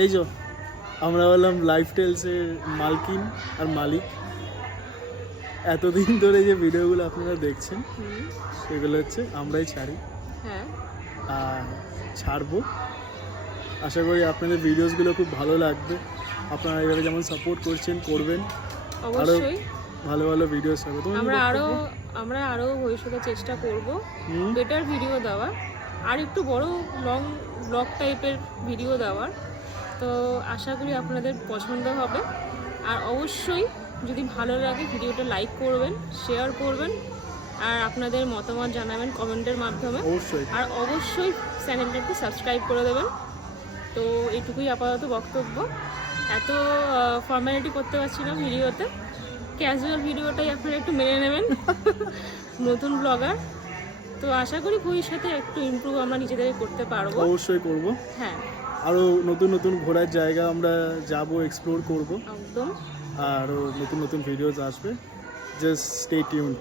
এই যে আমরা বললাম লাইফ টেলসের মালকিন আর মালিক। এতদিন ধরে যে ভিডিওগুলো আপনারা দেখছেন সেগুলো হচ্ছে আমরাই ছাড়ি, হ্যাঁ, আর ছাড়বো। আশা করি আপনাদের ভিডিওসগুলো খুব ভালো লাগবে। আপনারা এবারে যেমন সাপোর্ট করছেন করবেন, আরও অবশ্যই ভালো ভালো ভিডিওস হবে। আমরা আরো ভবিষ্যতে চেষ্টা করব বেটার ভিডিও দেওয়ার, আর একটু বড় লং ব্লগ টাইপের ভিডিও দেওয়ার। তো আশা করি আপনাদের পছন্দ হবে। আর অবশ্যই যদি ভালো লাগে ভিডিওটা লাইক করবেন, শেয়ার করবেন, আর আপনাদের মতামত জানাবেন কমেন্টের মাধ্যমে। অবশ্যই। আর অবশ্যই চ্যানেলটাকে সাবস্ক্রাইব করে দেবেন। তো এইটুকুই আপাতত বক্তব্য। এত ফর্মালিটি করতে পারছি না ভিডিওতে, ক্যাজুয়াল ভিডিওটাই আপনারা একটু মেনে নেবেন। নতুন ব্লগার, তো আশা করি ভবিষ্যতে একটু ইমপ্রুভ আমরা নিজেদের করতে পারবো। অবশ্যই করব। হ্যাঁ, আরও নতুন নতুন ঘোরার জায়গা আমরা যাব, এক্সপ্লোর করব, একদম। আরও নতুন নতুন ভিডিওস আসবে। Just stay tune.